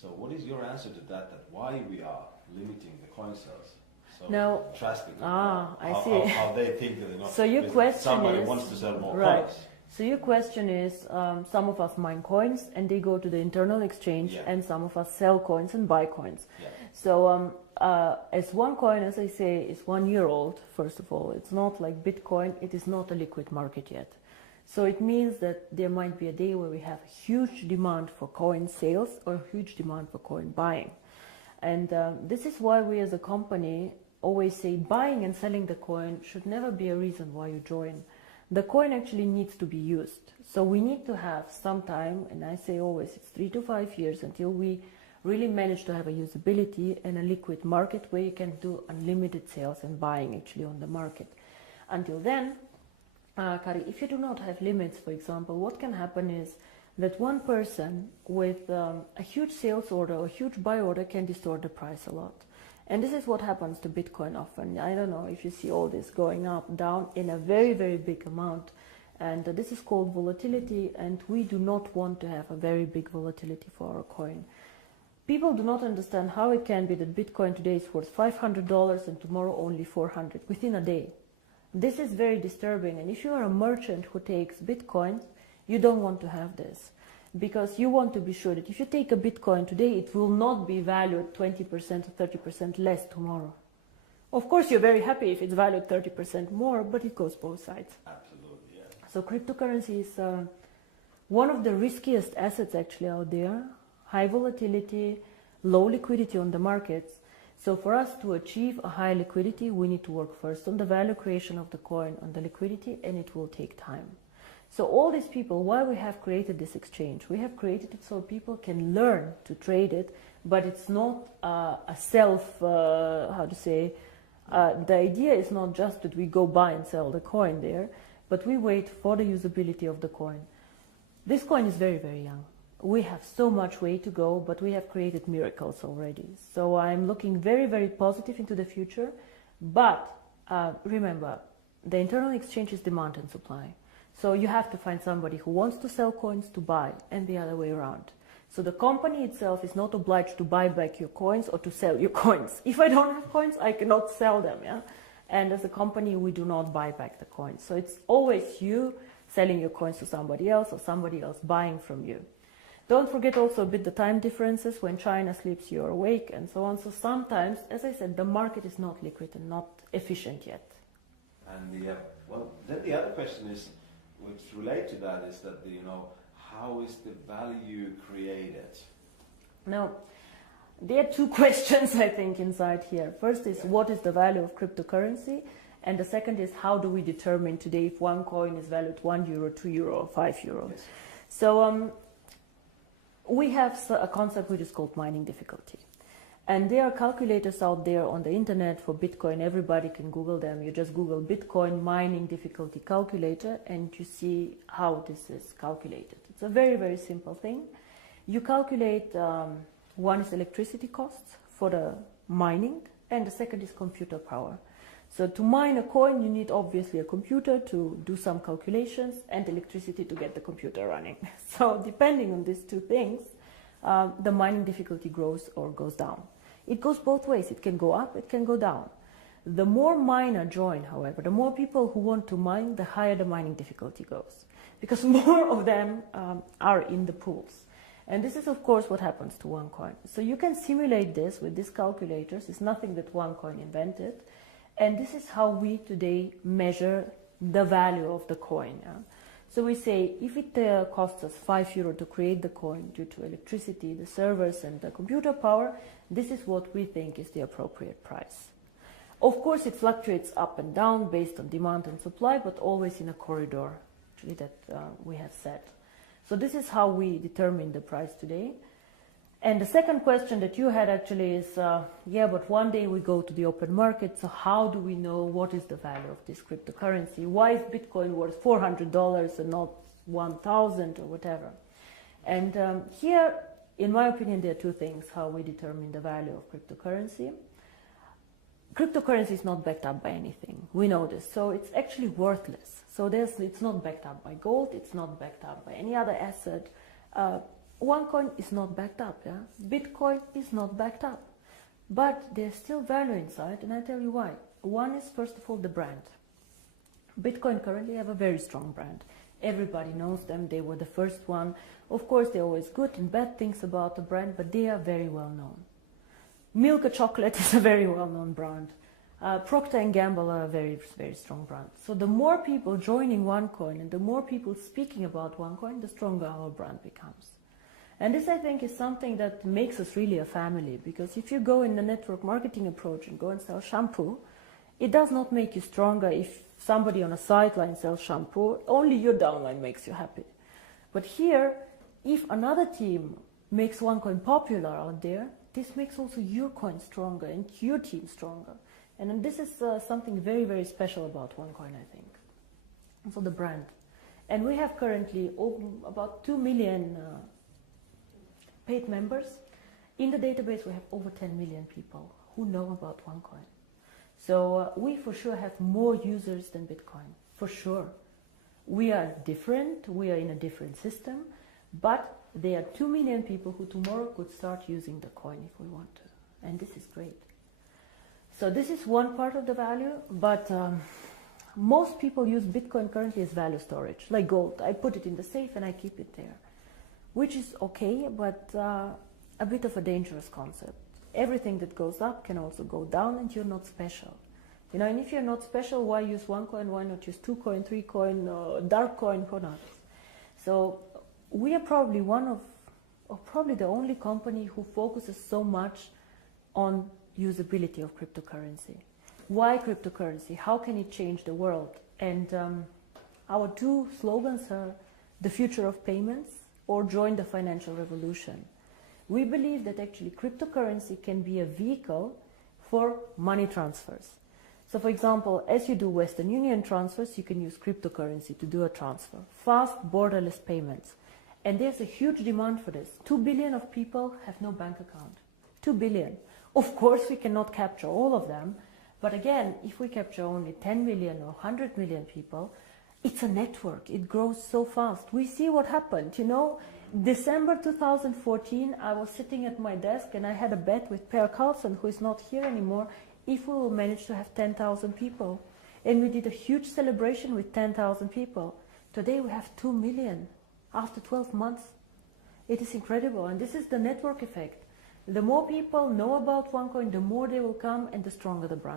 So what is your answer to that, that why we are limiting the coin sales so Now, drastically? I see. How they think that, you know, so your question somebody is, wants to sell more right. coins. So your question is, some of us mine coins and they go to the internal exchange, and some of us sell coins and buy coins. Yeah. So as OneCoin, as I say, is 1 year old, first of all. It's not like Bitcoin, it is not a liquid market yet. So it means that there might be a day where we have huge demand for coin sales or huge demand for coin buying. And this is why we as a company always say buying and selling the coin should never be a reason why you join. The coin actually needs to be used. So we need to have some time, and I say always it's 3 to 5 years until we really manage to have a usability and a liquid market where you can do unlimited sales and buying actually on the market. Until then, Kari, if you do not have limits, for example, what can happen is that one person with a huge sales order or huge buy order can distort the price a lot. And this is what happens to Bitcoin often. I don't know if you see all this going up, down in a very, very big amount. And this is called volatility, and we do not want to have a very big volatility for our coin. People do not understand how it can be that Bitcoin today is worth $500 and tomorrow only 400 within a day. This is very disturbing, and if you are a merchant who takes Bitcoin, you don't want to have this. Because you want to be sure that if you take a Bitcoin today, it will not be valued 20% or 30% less tomorrow. Of course, you're very happy if it's valued 30% more, but it goes both sides. Absolutely, yeah. So cryptocurrency is one of the riskiest assets actually out there. High volatility, low liquidity on the markets. So for us to achieve a high liquidity, we need to work first on the value creation of the coin, on the liquidity, and it will take time. So all these people, why we have created this exchange? We have created it so people can learn to trade it, but it's not a self, the idea is not just that we go buy and sell the coin there, but we wait for the usability of the coin. This coin is very, very young. We have so much way to go, but we have created miracles already. So I'm looking very, very positive into the future. But remember, the internal exchange is demand and supply. So you have to find somebody who wants to sell coins to buy, and the other way around. So the company itself is not obliged to buy back your coins or to sell your coins. If I don't have coins, I cannot sell them. Yeah? And as a company, we do not buy back the coins. So it's always you selling your coins to somebody else or somebody else buying from you. Don't forget also a bit the time differences. When China sleeps, you're awake, and so on. So sometimes, as I said, the market is not liquid and not efficient yet. And then the other question is, which relate to that, is that how is the value created? Now, there are two questions I think inside here. First is what is the value of cryptocurrency, and the second is how do we determine today if one coin is valued €1, €2, or €5? Yes. So we have a concept which is called mining difficulty. And there are calculators out there on the internet for Bitcoin. Everybody can Google them. You just Google Bitcoin mining difficulty calculator and you see how this is calculated. It's a very, very simple thing. You calculate, one is electricity costs for the mining, and the second is computer power. So to mine a coin, you need obviously a computer to do some calculations and electricity to get the computer running. So depending on these two things, the mining difficulty grows or goes down. It goes both ways. It can go up, it can go down. The more miner join, however, the more people who want to mine, the higher the mining difficulty goes. Because more of them are in the pools. And this is, of course, what happens to OneCoin. So you can simulate this with these calculators. It's nothing that OneCoin invented. And this is how we today measure the value of the coin. Yeah? So we say if it costs us €5 to create the coin due to electricity, the servers and the computer power, this is what we think is the appropriate price. Of course, it fluctuates up and down based on demand and supply, but always in a corridor actually that we have set. So this is how we determine the price today. And the second question that you had actually is, but one day we go to the open market, so how do we know what is the value of this cryptocurrency? Why is Bitcoin worth $400 and not 1,000 or whatever? And here, in my opinion, there are two things how we determine the value of cryptocurrency. Cryptocurrency is not backed up by anything. We know this. So it's actually worthless. So it's not backed up by gold. It's not backed up by any other asset. OneCoin is not backed up, yeah? Bitcoin is not backed up. But there's still value inside, and I tell you why. One is, first of all, the brand. Bitcoin currently have a very strong brand. Everybody knows them, they were the first one. Of course, there are always good and bad things about the brand, but they are very well known. Milka Chocolate is a very well-known brand. Procter & Gamble are a very, very strong brand. So the more people joining OneCoin and the more people speaking about OneCoin, the stronger our brand becomes. And this, I think, is something that makes us really a family, because if you go in the network marketing approach and go and sell shampoo, it does not make you stronger if somebody on a sideline sells shampoo. Only your downline makes you happy. But here, if another team makes OneCoin popular out there, this makes also your coin stronger and your team stronger. And this is something very, very special about OneCoin, I think. And so the brand. And we have currently about 2 million paid members. In the database, we have over 10 million people who know about OneCoin. So we for sure have more users than Bitcoin, for sure. We are different, we are in a different system, but there are 2 million people who tomorrow could start using the coin if we want to. And this is great. So this is one part of the value, but most people use Bitcoin currently as value storage, like gold. I put it in the safe and I keep it there, which is okay, but a bit of a dangerous concept. Everything that goes up can also go down, and you're not special. You know, and if you're not special, why use one coin? Why not use 2 coin, 3 coin, dark coin, or not? So we are probably one of, or probably the only company who focuses so much on usability of cryptocurrency. Why cryptocurrency? How can it change the world? And our 2 slogans are the future of payments or join the financial revolution. We believe that actually cryptocurrency can be a vehicle for money transfers. So for example, as you do Western Union transfers, you can use cryptocurrency to do a transfer. Fast, borderless payments. And there's a huge demand for this. 2 billion of people have no bank account. 2 billion. Of course, we cannot capture all of them. But again, if we capture only 10 million or 100 million people, it's a network. It grows so fast. We see what happened, you know. December 2014, I was sitting at my desk and I had a bet with Per Carlson, who is not here anymore, if we will manage to have 10,000 people. And we did a huge celebration with 10,000 people. Today we have 2 million after 12 months. It is incredible, and this is the network effect. The more people know about OneCoin, the more they will come and the stronger the brand.